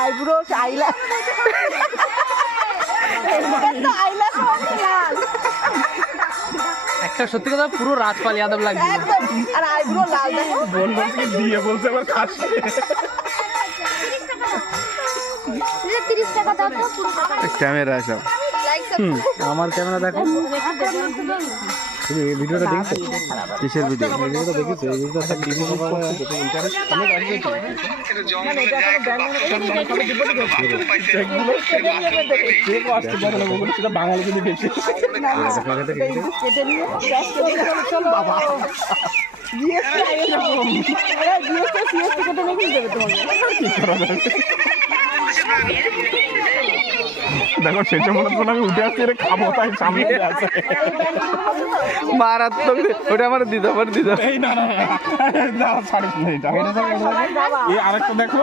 Eyebrow আইলা একটা সত্যি কথা পুরো রাজপাল যাদব লাগছে। আর আইব্রো লাল দেখো দিয়ে বলছে আবার খাসি। 30 টাকা দাও তো পুরো টাকা। ক্যামেরা সব আমার ক্যামেরা দেখো, তুমি এই ভিডিওটা দেখছো? কিসের ভিডিও? ভিডিওটা দেখেছো? এই ভিডিওটা একটা টিভি সেটা বাঙালি যদি বেশি কেটে নিয়ে চলো বাবা জিএসটি আইয়ে যাবো জিএসটি সিএসটি কেটে নিয়ে কি দেবে তোমাকে দেখো শেষে মনে হচ্ছে আমি উঠে আসছি খাবো তাই সামনে আছে মারাত্মক, ওটা আমার দিদা এই না ছাড়িস না এটা আরেকটা দেখো।